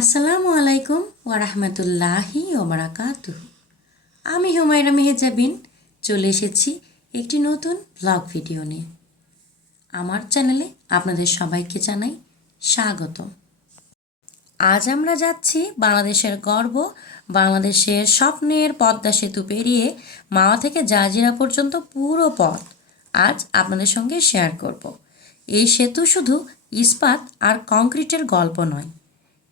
আসসালামু আলাইকুম ওয়ারাহমাতুল্লাহি ওবারাকাতুহু। আমি হুমায়রা মেহেজাবিন চলে এসেছি একটি নতুন ব্লগ ভিডিও নিয়ে। আমার চ্যানেলে আপনাদের সবাইকে জানাই স্বাগতম। আজ আমরা যাচ্ছি বাংলাদেশের গর্ব, বাংলাদেশের স্বপ্নের পদ্মা সেতু পেরিয়ে মাওয়া থেকে জাজিরা পর্যন্ত পুরো পথ আজ আপনাদের সঙ্গে শেয়ার করব। এই সেতু শুধু ইস্পাত আর কংক্রিটের গল্প নয়,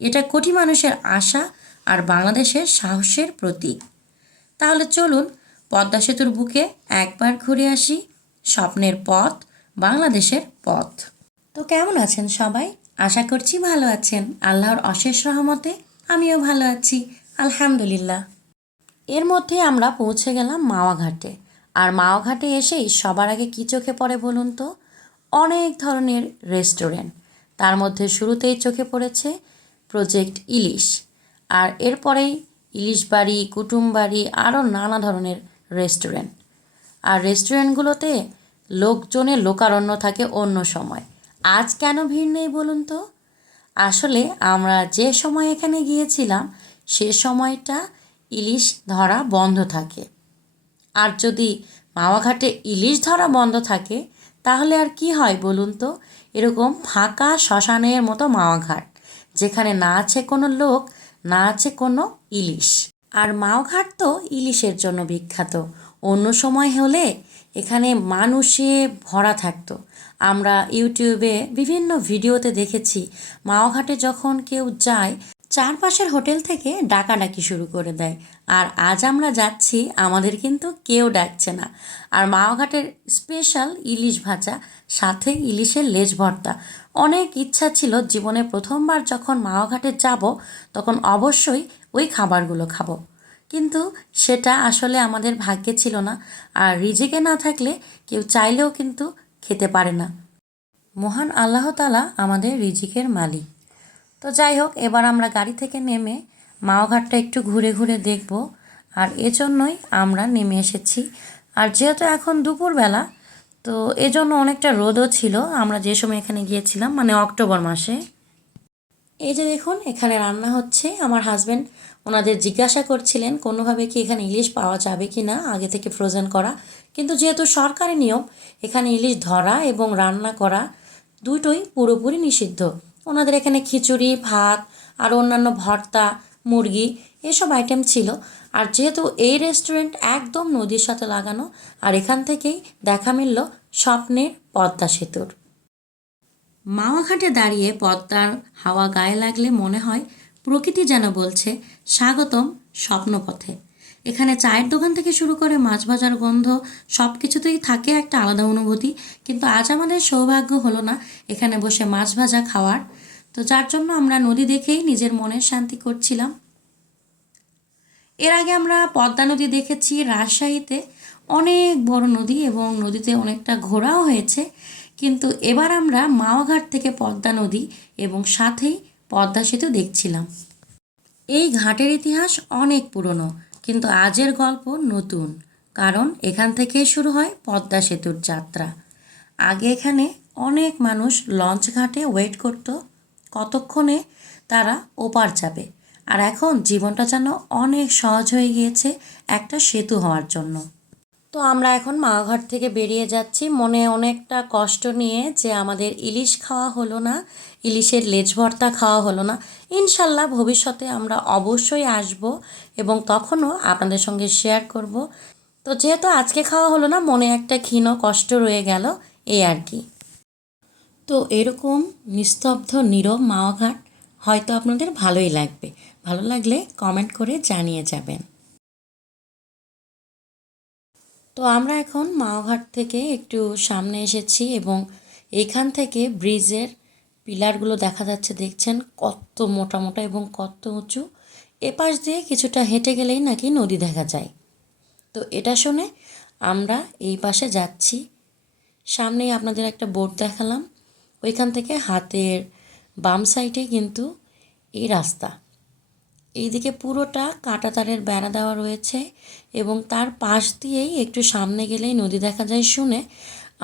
এটা কোটি মানুষের আশা আর বাংলাদেশের সাহসের প্রতীক। তাহলে চলুন পদ্মা সেতুর বুকে একবার ঘুরে আসি, স্বপ্নের পথ, বাংলাদেশের পথ। তো কেমন আছেন সবাই? আশা করছি ভালো আছেন। আল্লাহর অশেষ রহমতে আমিও ভালো আছি, আলহামদুলিল্লাহ। এর মধ্যে আমরা পৌঁছে গেলাম মাওয়া ঘাটে। আর মাওয়া ঘাটে এসেই সবার আগে কী চোখে পড়ে বলুন তো? অনেক ধরনের রেস্টুরেন্ট। তার মধ্যে শুরুতেই চোখে পড়েছে প্রজেক্ট ইলিশ, আর এরপরেই ইলিশ বাড়ি, কুটুম বাড়ি, আরও নানা ধরনের রেস্টুরেন্ট। আর রেস্টুরেন্টগুলোতে লোকজনের লোকারণ্য থাকে অন্য সময়। আজ কেন ভিড় নেই বলুন তো? আসলে আমরা যে সময় এখানে গিয়েছিলাম সে সময়টা ইলিশ ধরা বন্ধ থাকে। আর যদি মাওয়া ঘাটে ইলিশ ধরা বন্ধ থাকে তাহলে আর কি হয় বলুন তো? এরকম ফাঁকা শ্মশানের মতো মাওয়া ঘাট, যেখানে না আছে কোনো লোক, না আছে কোনো ইলিশ। আর মাওয়া ঘাট তো ইলিশের জন্য বিখ্যাত। অন্য সময় হলে এখানে মানুষে ভরা থাকতো। আমরা ইউটিউবে বিভিন্ন ভিডিওতে দেখেছি মাওয়া ঘাটে যখন কেউ যায় চারপাশের হোটেল থেকে ডাকাডাকি শুরু করে দেয়। আর আজ আমরা যাচ্ছি, আমাদের কিন্তু কেউ ডাকছে না। আর মাওয়া ঘাটের স্পেশাল ইলিশ ভাজা, সাথে ইলিশের লেজ ভর্তা। অনেক ইচ্ছা ছিল জীবনে প্রথমবার যখন মাওয়া ঘাটে যাব তখন অবশ্যই ওই খাবারগুলো খাবো, কিন্তু সেটা আসলে আমাদের ভাগ্যে ছিল না। আর রিজিকে না থাকলে কেউ চাইলেও কিন্তু খেতে পারে না। মহান আল্লাহ তাআলা আমাদের রিজিকের মালিক। তো যাই হোক, এবার আমরা গাড়ি থেকে নেমে মাওয়া ঘাটটা একটু ঘুরে ঘুরে দেখব, আর এজন্যই আমরা নেমে এসেছি। আর যেহেতু এখন দুপুরবেলা, তো এজন্য অনেকটা রোদও ছিল আমরা যে সময় এখানে গিয়েছিলাম, মানে অক্টোবর মাসে। এই যে দেখুন, এখানে রান্না হচ্ছে। আমার হাজব্যান্ড ওনাদের জিজ্ঞাসা করছিলেন কোনোভাবে কি এখানে ইলিশ পাওয়া যাবে কি না আগে থেকে ফ্রোজেন করা, কিন্তু যেহেতু সরকারি নিয়ম এখানে ইলিশ ধরা এবং রান্না করা দুটোই পুরোপুরি নিষিদ্ধ। ওনাদের এখানে খিচুড়ি, ভাত আর অন্যান্য ভর্তা, মুরগি এসব আইটেম ছিল। আর যেহেতু এই রেস্টুরেন্ট একদম নদীর সাথে লাগানো, আর এখান থেকেই দেখা মিলল স্বপ্নের পদ্মা সেতুর। মাওয়া ঘাটে দাঁড়িয়ে পদ্মার হাওয়া গায়ে লাগলে মনে হয় প্রকৃতি যেন বলছে স্বাগতম স্বপ্নপথে। এখানে চায়ের দোকান থেকে শুরু করে মাছ ভাজার গন্ধ, সব কিছুতেই থাকে একটা আলাদা অনুভূতি। কিন্তু আজ আমাদের সৌভাগ্য হলো না এখানে বসে মাছ ভাজা খাওয়ার, তো যার জন্য আমরা নদী দেখেই নিজের মনের শান্তি করছিলাম। এর আগে আমরা পদ্মা নদী দেখেছি রাজশাহীতে, অনেক বড় নদী এবং নদীতে অনেকটা ঘোরাও হয়েছে। কিন্তু এবার আমরা মাওয়া থেকে পদ্মা নদী এবং সাথেই পদ্মা সেতু দেখছিলাম। এই ঘাটের ইতিহাস অনেক পুরনো, কিন্তু আজের গল্প নতুন, কারণ এখান থেকেই শুরু হয় পদ্মা সেতুর যাত্রা। আগে এখানে অনেক মানুষ লঞ্চ ঘাটে ওয়েট করতো কতক্ষণে তারা ওপার যাবে। আর এখন জীবনটা যেন অনেক সহজ হয়ে গিয়েছে একটা সেতু হওয়ার জন্য। তো আমরা এখন মাওয়া থেকে বেরিয়ে যাচ্ছি মনে অনেকটা কষ্ট নিয়ে, যে আমাদের ইলিশ খাওয়া হলো না, ইলিশের লেজ ভর্তা খাওয়া হলো না। ইনশাল্লাহ ভবিষ্যতে আমরা অবশ্যই আসব এবং তখনও আপনাদের সঙ্গে শেয়ার করব। তো যেহেতু আজকে খাওয়া হলো না, মনে একটা ক্ষীণ কষ্ট রয়ে গেল, এই আর কি। তো এরকম নিস্তব্ধ নীরব মাওয়া ঘাট হয়তো আপনাদের ভালোই লাগবে। ভালো লাগলে কমেন্ট করে জানিয়ে যাবেন। তো আমরা এখন মাওয়া থেকে একটু সামনে এসেছি এবং এখান থেকে ব্রিজের পিলারগুলো দেখা যাচ্ছে, দেখছেন কত মোটা মোটা এবং কত উঁচু। এপাশ দিয়ে কিছুটা হেঁটে গেলেই নাকি নদী দেখা যায়। তো এটা শুনে আমরা এই পাশে যাচ্ছি। সামনেই আপনাদের একটা বোর্ড দেখালাম, ওইখান থেকে হাতের বাম সাইডে কিন্তু এই রাস্তা। এইদিকে পুরোটা কাঁটাতারের বেড়া দেওয়া রয়েছে এবং তার পাশ দিয়েই একটু সামনে গেলেই নদী দেখা যায় শুনে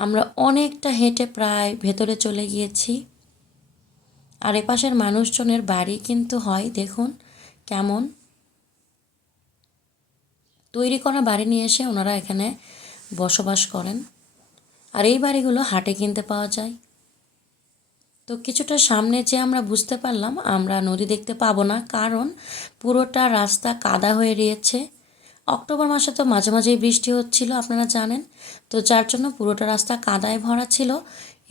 আমরা অনেকটা হেঁটে প্রায় ভেতরে চলে গিয়েছি। আর এপাশের মানুষজনের বাড়ি কিন্তু হয় দেখুন কেমন তৈরি করা বাড়ি নিয়ে এসে ওনারা এখানে বসবাস করেন। আর এই বাড়িগুলো হাটে কিনতে পাওয়া যায়। তো কিছুটা সামনে যে আমরা বুঝতে পারলাম আমরা নদী দেখতে পাবো না, কারণ পুরোটা রাস্তা কাদা হয়ে রয়েছে। অক্টোবর মাসে তো মাঝে মাঝেই বৃষ্টি হচ্ছিল আপনারা জানেন, তো যার জন্য পুরোটা রাস্তা কাদায় ভরা ছিল।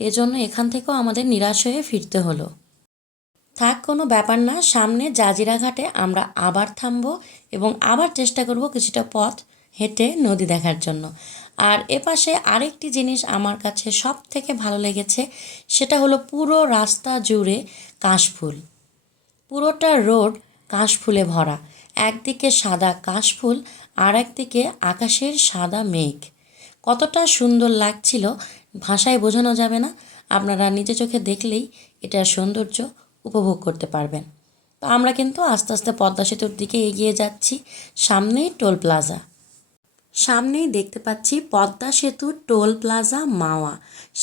এজন্য এখান থেকেও আমাদের নিরাশ হয়ে ফিরতে হলো। থাক, কোনো ব্যাপার না, সামনে জাজিরা ঘাটে আমরা আবার থামবো এবং আবার চেষ্টা করব কিছুটা পথ হেঁটে নদী দেখার জন্য। আর এপাশে আরেকটি জিনিস আমার কাছে সব থেকে ভালো লেগেছে, সেটা হলো পুরো রাস্তা জুড়ে কাশফুল। পুরোটা রোড কাশফুলে ভরা। একদিকে সাদা কাশফুল আর একদিকে আকাশের সাদা মেঘ। কতটা সুন্দর লাগছিল ভাষায় বোঝানো যাবে না, আপনারা নিজে চোখে দেখলেই এটার সৌন্দর্য উপভোগ করতে পারবেন। তো আমরা কিন্তু আস্তে আস্তে পদ্মা সেতুর দিকে এগিয়ে যাচ্ছি। সামনেই টোল প্লাজা, সামনেই দেখতে পাচ্ছি পদ্মা সেতু টোল প্লাজা মাওয়া,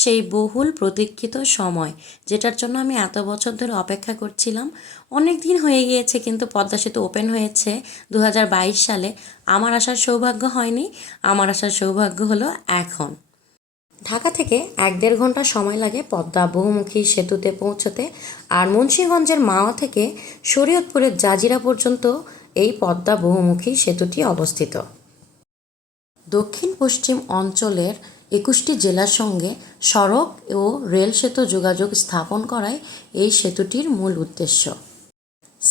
সেই বহুল প্রতীক্ষিত সময় যেটার জন্য আমি এত বছর ধরে অপেক্ষা করছিলাম। অনেক দিন হয়ে গিয়েছে, কিন্তু পদ্মা সেতু ওপেন হয়েছে 2022 সালে। আমার আসার সৌভাগ্য হয়নি, আমার আসার সৌভাগ্য হলো এখন। ঢাকা থেকে 1-1.5 ঘন্টা সময় লাগে পদ্মা বহুমুখী সেতুতে পৌঁছতে। আর মুন্সিগঞ্জের মাওয়া থেকে শরীয়তপুরের জাজিরা পর্যন্ত এই পদ্মা বহুমুখী সেতুটি অবস্থিত। দক্ষিণ পশ্চিম অঞ্চলের 21টি জেলার সঙ্গে সড়ক ও রেল সেতু যোগাযোগ স্থাপন করাই এই সেতুটির মূল উদ্দেশ্য।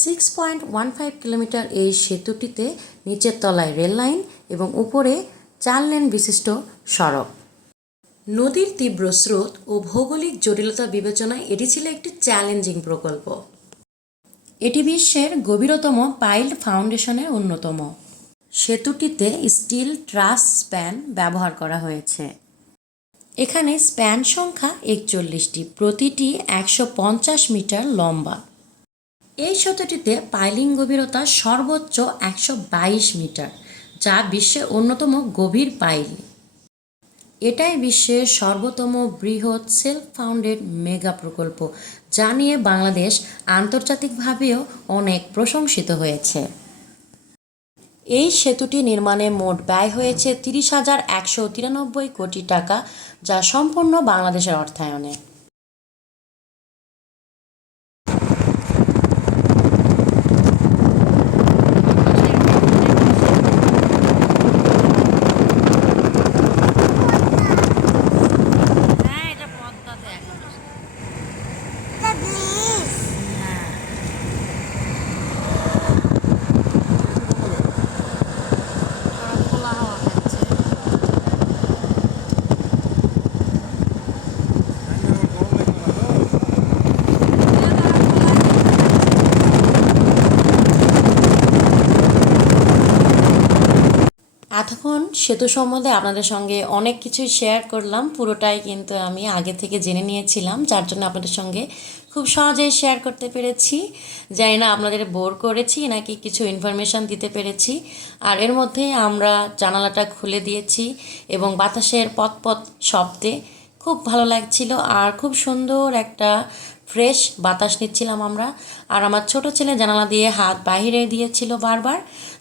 6.15 কিলোমিটার এই সেতুটিতে নিচের তলায় রেল লাইন এবং উপরে 4 লেন বিশিষ্ট সড়ক। নদীর তীব্র স্রোত ও ভৌগোলিক জটিলতা বিবেচনায় এটি ছিল একটি চ্যালেঞ্জিং প্রকল্প। এটি বিশ্বের গভীরতম পাইলড ফাউন্ডেশনের অন্যতম। সেতুটিতে স্টিল ট্রাস স্প্যান ব্যবহার করা হয়েছে। এখানে স্প্যান সংখ্যা 41টি, প্রতিটি 150 মিটার লম্বা। এই সেতুটিতে পাইলিং গভীরতা সর্বোচ্চ 122 মিটার, যা বিশ্বের অন্যতম গভীর পাইল। এটাই বিশ্বের সর্বোত্তম বৃহৎ সেলফ ফাউন্ডেড মেগা প্রকল্প, যা নিয়ে বাংলাদেশ আন্তর্জাতিকভাবেও অনেক প্রশংসিত হয়েছে। এই সেতুটি নির্মাণে মোট ব্যয় হয়েছে 30,193 কোটি টাকা, যা সম্পূর্ণ বাংলাদেশের অর্থায়নে। এতক্ষণ সেতু সম্বন্ধে আপনাদের সঙ্গে অনেক কিছুই শেয়ার করলাম, পুরোটাই কিন্তু আমি আগে থেকে জেনে নিয়েছিলাম, যার জন্য আপনাদের সঙ্গে খুব সহজেই শেয়ার করতে পেরেছি। জানি না আপনাদের বোর করেছি নাকি কিছু ইনফরমেশান দিতে পেরেছি। আর এর মধ্যে আমরা জানালাটা খুলে দিয়েছি এবং বাতাসের পথ শব্দে খুব ভালো লাগছিল আর খুব সুন্দর একটা ফ্রেশ বাতাস নিচ্ছিলাম আমরা। আর আমার ছোট ছেলে জানালা দিয়ে হাত বাইরে দিয়েছিল বারবার,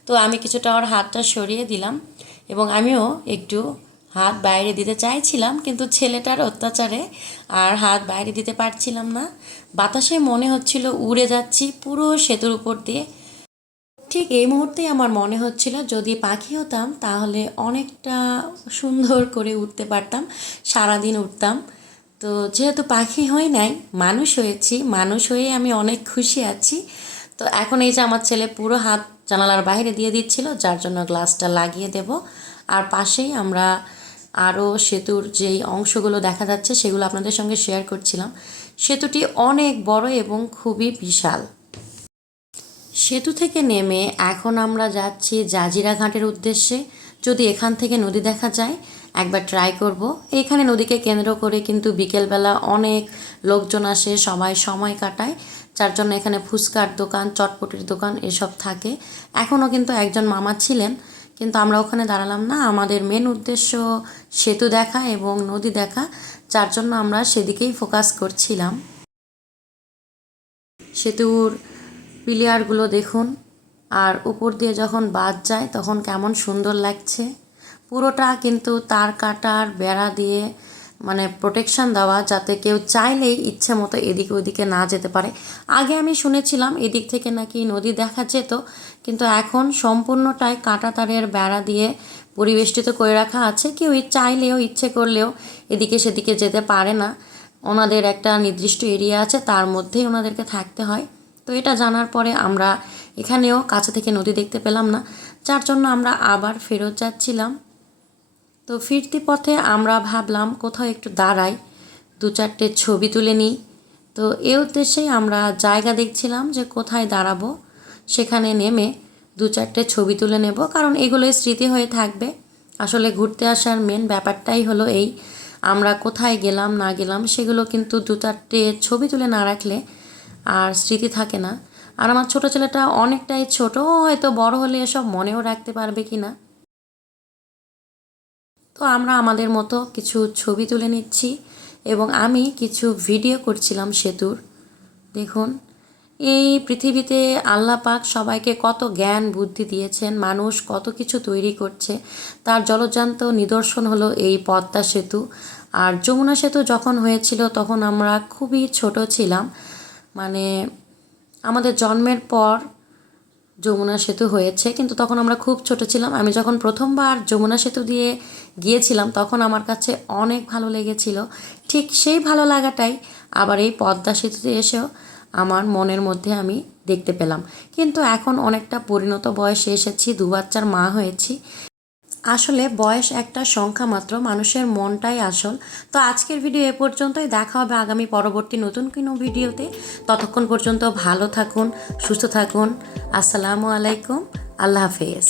তো আমি কিছুটা ওর হাতটা সরিয়ে দিলাম এবং আমিও একটু হাত বাইরে দিতে চাইছিলাম, কিন্তু ছেলেটার অত্যাচারে আর হাত বাইরে দিতে পারছিলাম না। বাতাসে মনে হচ্ছিল উড়ে যাচ্ছি পুরো সেতুর উপর দিয়ে। ঠিক এই মুহূর্তেই আমার মনে হচ্ছিল যদি পাখি হতাম তাহলে অনেকটা সুন্দর করে উঠতে পারতাম, সারাদিন উঠতাম। তো যেহেতু পাখি হই নাই, মানুষ হয়েছি, মানুষ হয়ে আমি অনেক খুশি আছি। তো এখন এই যে আমার ছেলে পুরো হাত জানালার বাইরে দিয়ে দিচ্ছিল, যার জন্য গ্লাসটা লাগিয়ে দেব। আর পাশেই আমরা আরও সেতুর যেই অংশগুলো দেখা যাচ্ছে সেগুলো আপনাদের সঙ্গে শেয়ার করছিলাম। সেতুটি অনেক বড় এবং খুবই বিশাল। সেতু থেকে নেমে এখন আমরা যাচ্ছি জাজিরা ঘাটের উদ্দেশ্যে। যদি এখান থেকে নদী দেখা যায় একবার ট্রাই করব। এইখানে নদীকে কেন্দ্র করে কিন্তু বিকেলবেলা অনেক লোকজন আসে, সবাই সময় কাটায়, যার জন্য এখানে ফুচকার দোকান, চটপটির দোকান এসব থাকে। এখনও কিন্তু একজন মামা ছিলেন, কিন্তু আমরা ওখানে দাঁড়ালাম না। আমাদের মেন উদ্দেশ্য সেতু দেখা এবং নদী দেখা, যার জন্য আমরা সেদিকেই ফোকাস করছিলাম। সেতুর পিলিয়ারগুলো দেখুন, আর উপর দিয়ে যখন বাস যায় তখন কেমন সুন্দর লাগছে। পুরোটা কিন্তু তার কাটার বেড়া দিয়ে মানে প্রোটেকশন দেওয়া, যাতে কেউ চাইলেই ইচ্ছে মতো এদিকে ওদিকে না যেতে পারে। আগে আমি শুনেছিলাম এদিক থেকে নাকি নদী দেখা যেত, কিন্তু এখন সম্পূর্ণটাই কাঁটা তারের বেড়া দিয়ে পরিবেষ্টিত করে রাখা আছে। কেউ চাইলেও ইচ্ছে করলেও এদিকে সেদিকে যেতে পারে না। ওনাদের একটা নির্দিষ্ট এরিয়া আছে, তার মধ্যেই ওনাদেরকে থাকতে হয়। তো এটা জানার পরে আমরা এখানেও কাছে থেকে নদী দেখতে পেলাম না, যার জন্য আমরা আবার ফেরত যাচ্ছিলাম। তো ফিরতি পথে আমরা ভাবলাম কোথাও একটু দাঁড়াই, 2-4টে ছবি তুলে নিই। তো এ উদ্দেশ্যেই আমরা জায়গা দেখছিলাম যে কোথায় দাঁড়াবো, সেখানে নেমে 2-4টে ছবি তুলে নেব, কারণ এগুলোই স্মৃতি হয়ে থাকবে। আসলে ঘুরতে আসার মেন ব্যাপারটাই হলো এই, আমরা কোথায় গেলাম না গেলাম সেগুলো কিন্তু 2-4টে ছবি তুলে না রাখলে আর স্মৃতি থাকে না। আর আমার ছোটো ছেলেটা অনেকটাই ছোট, হয়তো বড় হলে এসব মনেও রাখতে পারবে কি না। তো আমরা আমাদের মতো কিছু ছবি তুলে নিচ্ছি এবং আমি কিছু ভিডিও করছিলাম সেতুর। দেখুন, এই পৃথিবীতে আল্লাহ পাক সবাইকে কত জ্ঞান বুদ্ধি দিয়েছেন, মানুষ কত কিছু তৈরি করছে, তার জলজ্যান্ত নিদর্শন হলো এই পদ্মা সেতু। আর যমুনা সেতু যখন হয়েছিল তখন আমরা খুবই ছোট ছিলাম, মানে আমাদের জন্মের পর যমুনা সেতু হয়েছে, কিন্তু তখন আমরা খুব ছোট ছিলাম। আমি যখন প্রথমবার যমুনা সেতু দিয়ে গিয়েছিলাম তখন আমার কাছে অনেক ভালো লেগেছিল। ঠিক সেই ভালো লাগাটাই আবার এই পদ্মা সেতুতে এসেও আমার মনের মধ্যে আমি দেখতে পেলাম। কিন্তু এখন অনেকটা পরিণত বয়সে এসেছি, 2 বাচ্চার মা হয়েছি। আসলে বয়স একটা সংখ্যা মাত্র, মানুষের মনটাই আসল। তো আজকের ভিডিও এ পর্যন্তই, দেখা হবে আগামী পরবর্তী নতুন কোনো ভিডিওতে। ততক্ষণ পর্যন্ত ভালো থাকুন, সুস্থ থাকুন। আসসালামু আলাইকুম, আল্লাহ হাফেজ।